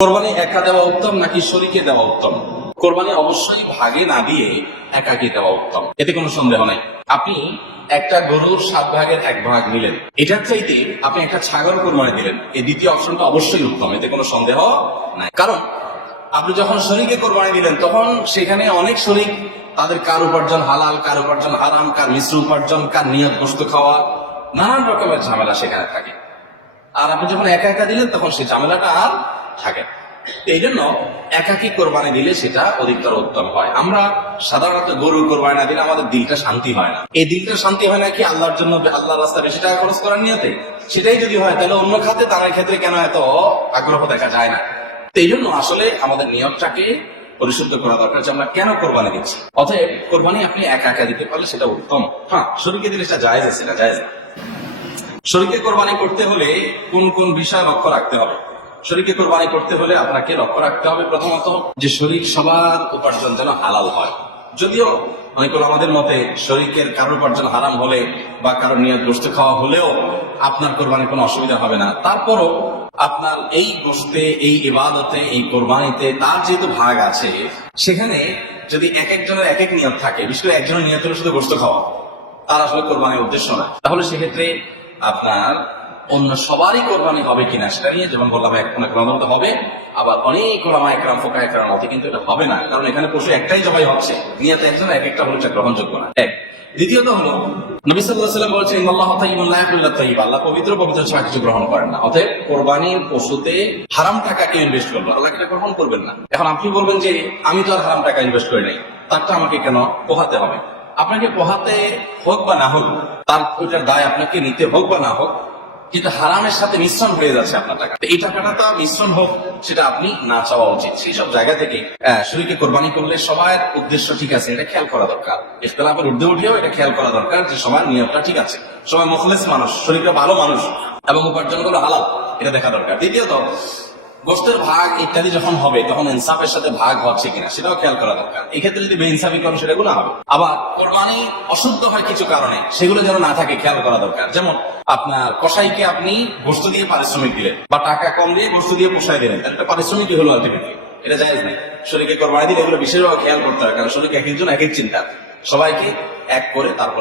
কোরবানি একা দেওয়া উত্তম নাকি শরীকে দেওয়া উত্তম? কোরবানি অবশ্যই ভাগে না দিয়ে একাকি দেওয়া উত্তম, এতে কোনো সন্দেহ নাই। আপনি একটা গরুর 7 ভাগের 1 ভাগ নিলেন, এটার চাইতে আপনি একটা ছাগল কোরবানি দিলেন, এই দ্বিতীয় অপশনটা অবশ্যই উত্তম, এতে কোনো সন্দেহ নাই। কারণ আপনি যখন শরীকে কোরবানি দিলেন তখন সেখানে অনেক শরীক, তাদের কার উপার্জন হালাল, কার উপার্জন হারাম, কার মিশ্র উপার্জন, কার নিয়ত গোশত খাওয়া, নানান রকমের ঝামেলা সেখানে থাকে। আর আপনি যখন একা একা দিলেন তখন সেই ঝামেলাটা আর থাকে না। এই জন্য একাকি কোরবানি দিলে সেটা অধিকতর উত্তম হয়। আমরা সাধারণত গরু কোরবানি না দিলে আমাদের দিলটা শান্তি হয় না। এই দিলটা শান্তি হয় না কি আল্লাহর জন্য, আল্লাহর রাস্তায় বেশি টাকা খরচ করার নিয়তে? সেটাই যদি হয় তাহলে অন্য খাতে দানের ক্ষেত্রে কেন এত আগ্রহ দেখা যায় না? এই জন্য আসলে আমাদের নিয়তটাকে পরিশুদ্ধ করা দরকার যে আমরা কেন কোরবানি দিচ্ছি। অতএব কোরবানি আপনি একা একা দিতে পারলে সেটা উত্তম। হ্যাঁ, শরীকে দিলে সেটা জায়েজ আছে, না জায়েজ না। শরীকে কোরবানি করতে হলে কোন কোন বিষয় লক্ষ্য রাখতে হবে? শরীকে কোরবানি করতে হলে আপনাকে লক্ষ্য রাখতে হবে প্রথমত যে শরীক সবার উপার্জন যেন হালাল হয়। যদিও অনেক আমাদের মতে শরীকের কারোর উপার্জন হারাম হলে বা কারোর নিয়ত গোশত খাওয়া হলেও আপনার কোরবানির কোনো অসুবিধা হবে না। তারপরও আপনার এই গোশতে, এই ইবাদতে, এই কোরবানিতে তার যেহেতু ভাগ আছে, সেখানে যদি এক একজনের এক এক নিয়ত থাকে, বিশেষ করে একজনের নিয়ত হলো শুধু গোশত খাওয়া, তার আসলে কোরবানির উদ্দেশ্য না, তাহলে সেক্ষেত্রে আপনার অন্য সবারই কোরবানি হবে কিনা সেটা নিয়ে, যেমন বললাম, অনেক মত হবে, আবার অনেক ওলামা একরাম, ফোকা একরাম মতে কিন্তু এটা হবে না। কারণ এখানে পশু একটাই জবাই হচ্ছে, নিয়ত একজন, এক একটা হলো এটা গ্রহণযোগ্য না। এক। দ্বিতীয়ত হলো নবী সাল্লাল্লাহু আলাইহি ওয়াসাল্লাম বলেছেন ইন্নাল্লাহা তাইয়্যিবুন লা ইয়াকুলু ইল্লা তাইয়্যিব, আল্লাহ পবিত্র, পবিত্র ছাড়া কিছু গ্রহণ করেন না। অতএব কোরবানির পশুতে হারাম টাকা কে ইনভেস্ট করলো, আল্লাহ এটা গ্রহণ করবেন না। এখন আপনি বলবেন যে আমি তো আর হারাম টাকা ইনভেস্ট করি নাই, তারটা আমাকে কেন পোহাতে হবে? আপনাকে পোহাতে হোক বা না হোক, তার ওইটার দায় আপনাকে নিতে হোক বা না হোক, কিন্তু হারামের সাথে মিশ্রণ হয়ে যাচ্ছে আপনার টাকা। এই টাকাটা তো মিশ্রণ হোক, সেটা আপনি না চাওয়া উচিত। সেই সব জায়গা থেকে শরীকে কোরবানি করলে সবার উদ্দেশ্য ঠিক আছে, এটা খেয়াল করা দরকার। ইখতিলাফের ঊর্ধ্বে উঠেও এটা খেয়াল করা দরকার যে সবার নিয়তটা ঠিক আছে, সবাই মুখলেস মানুষ, শরীরটা ভালো মানুষ এবং উপার্জন গুলো হালাল, এটা দেখা দরকার। দ্বিতীয়ত গোশতের ভাগ ইত্যাদি যখন হবে তখন ইনসাফের সাথে ভাগ হচ্ছে কিনা সেটাও খেয়াল করা দরকার। এক্ষেত্রে যদি বেইনসাফি করেন সেটা গুনাহ হবে। আবার কোরবানি অশুদ্ধ হয় কিছু কারণে, সেগুলো যেন না থাকে খেয়াল করা দরকার। যেমন আপনার কসাইকে আপনি গোশত দিয়ে পারিশ্রমিক দিলেন, বা টাকা কম দিয়ে গোশত দিয়ে পোষাই দিলেন, তাহলে পারিশ্রমিক হলো আলটিমেটলি, এটা জায়েজ নেই। শরীকে কোরবানি দিলে এগুলো বিশেষভাবে খেয়াল করতে হয়, কারণ শরীকে এক একজন এক এক চিন্তা, সবাইকে এক করে তারপর